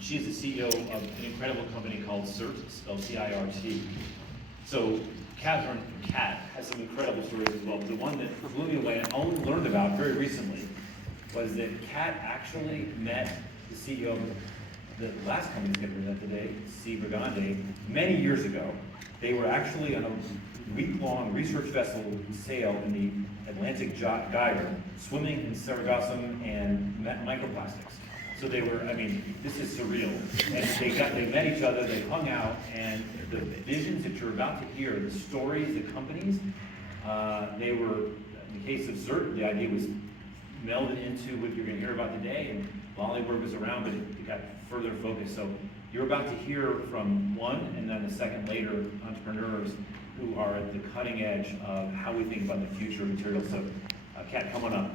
She's the CEO of an incredible company called CIRT, spelled C-I-R-T. So Kat has some incredible stories as well. But the one that blew me away and I only learned about very recently was that Kat actually met the CEO of the last company that's going to present today, C. Brigande, many years ago. They were actually on a week-long research vessel sail in the Atlantic Gyre, swimming in sargassum and microplastics. So they were, I mean, this is surreal. And they met each other, they hung out, and the visions that you're about to hear, the stories, the companies, they were, in the case of CIRT, the idea was melded into what you're going to hear about today, and Lollyburg was around, but it got further focused. So you're about to hear from one, and then a second later, entrepreneurs who are at the cutting edge of how we think about the future of materials. So, Kat, come on up.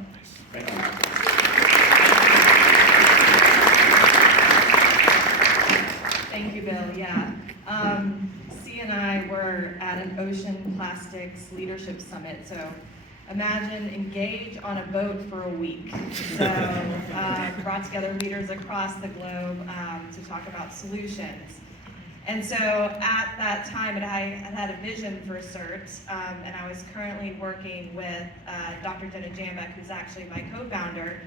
Thank you. Thank you, Bill. Yeah. C and I were at an Ocean Plastics Leadership Summit. So imagine engage on a boat for a week. So brought together leaders across the globe to talk about solutions. And so at that time, I had a vision for CIRT, and I was currently working with Dr. Jenna Jambeck, who's actually my co-founder,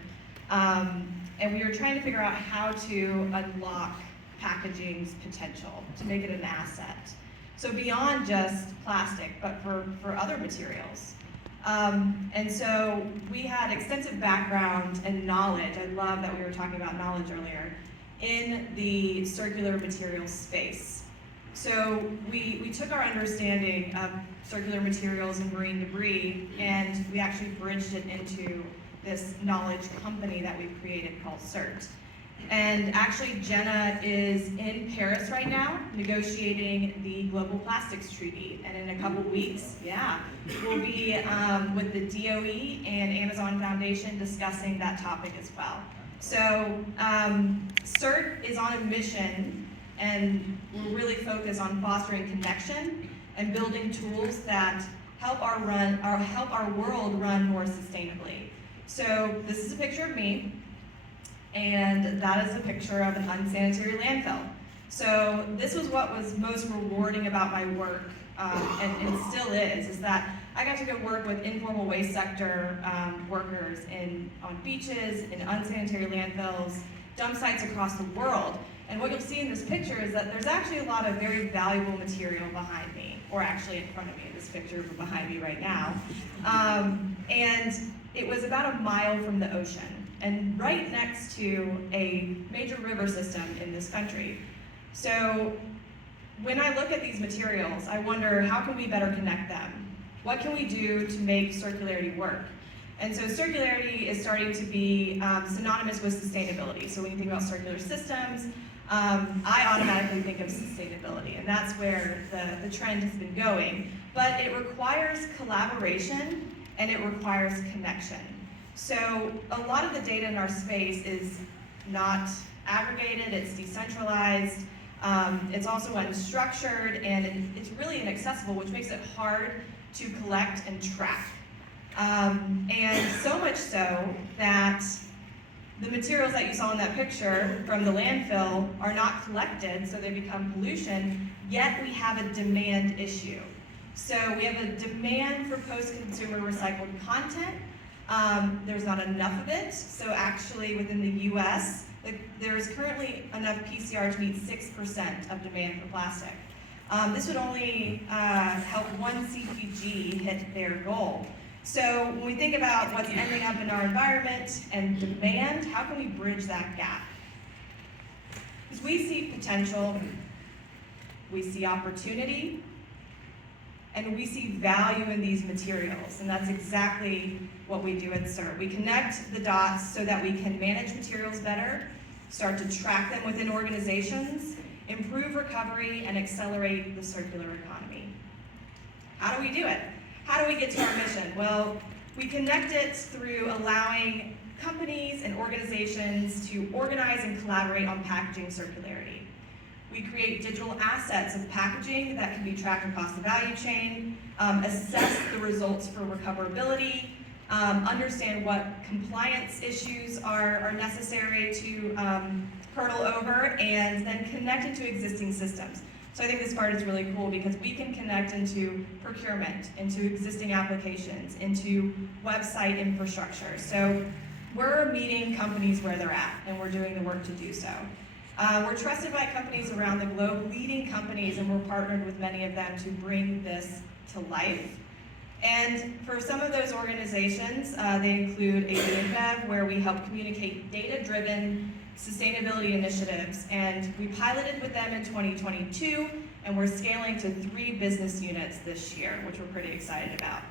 and we were trying to figure out how to unlock packaging's potential, to make it an asset. So beyond just plastic, but for other materials. And so we had extensive background and knowledge. I love that we were talking about knowledge earlier, in the circular materials space. So we took our understanding of circular materials and marine debris, and we actually bridged it into this knowledge company that we've created called CIRT. And actually, Jenna is in Paris right now, negotiating the Global Plastics Treaty. And in a couple weeks, we'll be with the DOE and Amazon Foundation discussing that topic as well. So CIRT is on a mission, and we're really focused on fostering connection and building tools that help our world run more sustainably. So this is a picture of me, and that is a picture of an unsanitary landfill. So this was what was most rewarding about my work, and it still is that I got to go work with informal waste sector workers on beaches, in unsanitary landfills, dump sites across the world. And what you'll see in this picture is that there's actually a lot of very valuable material behind me, or actually in front of me, this picture behind me right now. And it was about a mile from the ocean, and right next to a major river system in this country. So when I look at these materials, I wonder, how can we better connect them? What can we do to make circularity work? And so circularity is starting to be synonymous with sustainability. So when you think about circular systems, I automatically think of sustainability, and that's where the trend has been going. But it requires collaboration, and it requires connection. So a lot of the data in our space is not aggregated, it's decentralized, it's also unstructured, and it's really inaccessible, which makes it hard to collect and track. And so much so that the materials that you saw in that picture from the landfill are not collected, so they become pollution, yet we have a demand issue. So we have a demand for post-consumer recycled content. There's not enough of it, so actually within the US, there's currently enough PCR to meet 6% of demand for plastic. This would only help one CPG hit their goal. So when we think about what's ending up in our environment and demand, how can we bridge that gap? Because we see potential, we see opportunity, and we see value in these materials, and that's exactly what we do at CIRT. We connect the dots so that we can manage materials better, start to track them within organizations, improve recovery, and accelerate the circular economy. How do we do it? How do we get to our mission? Well, we connect it through allowing companies and organizations to organize and collaborate on packaging circularity. We create digital assets of packaging that can be tracked across the value chain, assess the results for recoverability, understand what compliance issues are necessary to hurdle over, and then connect into existing systems. So I think this part is really cool because we can connect into procurement, into existing applications, into website infrastructure. So we're meeting companies where they're at, and we're doing the work to do so. We're trusted by companies around the globe, leading companies, and we're partnered with many of them to bring this to life. And for some of those organizations, they include ABNBev, where we help communicate data-driven sustainability initiatives, and we piloted with them in 2022, and we're scaling to 3 business units this year, which we're pretty excited about.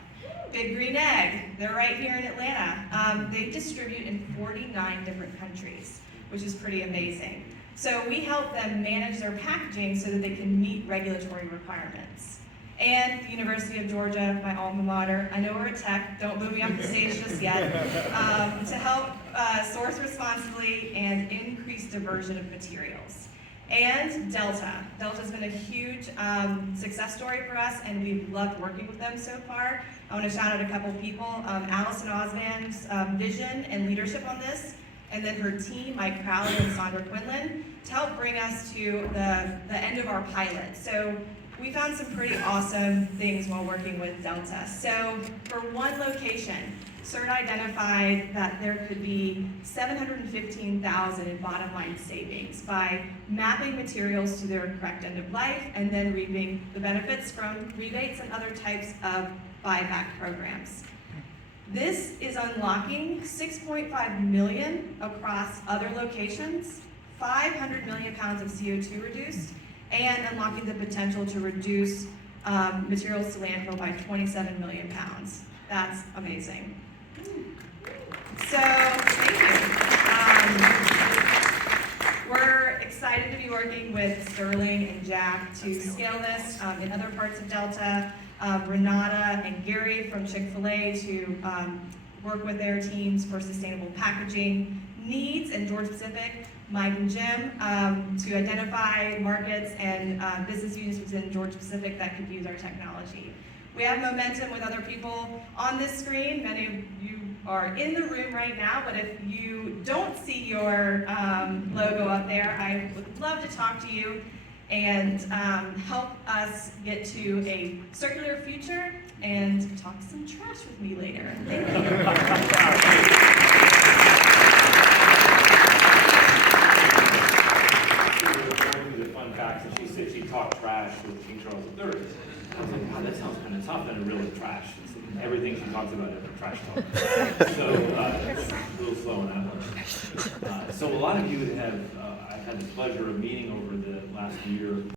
Big Green Egg, they're right here in Atlanta. They distribute in 49 different countries, which is pretty amazing. So we help them manage their packaging so that they can meet regulatory requirements. And the University of Georgia, my alma mater, I know we're a tech, don't move me off the stage just yet, to help source responsibly and increase diversion of materials. And Delta. Delta's been a huge success story for us, and we've loved working with them so far. I want to shout out a couple people, Allison Osman's vision and leadership on this, and then her team, Mike Crowley and Sandra Quinlan, to help bring us to the end of our pilot. So we found some pretty awesome things while working with Delta. So for one location, CERT identified that there could be $715,000 in bottom line savings by mapping materials to their correct end of life and then reaping the benefits from rebates and other types of buyback programs. This is unlocking 6.5 million across other locations, 500 million pounds of CO2 reduced, and unlocking the potential to reduce materials to landfill by 27 million pounds. That's amazing. So, thank you. We're excited to be working with Sterling and Jack to scale this in other parts of Delta. Renata and Gary from Chick-fil-A to work with their teams for sustainable packaging needs, and Georgia Pacific, Mike and Jim, to identify markets and business units within Georgia Pacific that could use our technology. We have momentum with other people on this screen. Many of you are in the room right now, but if you don't see your logo up there, I would love to talk to you and help us get to a circular future and talk some trash with me later. Thank you. Fact that she said she talked trash with King Charles III. I was like, wow, that sounds kind of tough and really trash. Everything she talks about is a trash talk. So it's a little slow on that one. So a lot of you have, I've had the pleasure of meeting over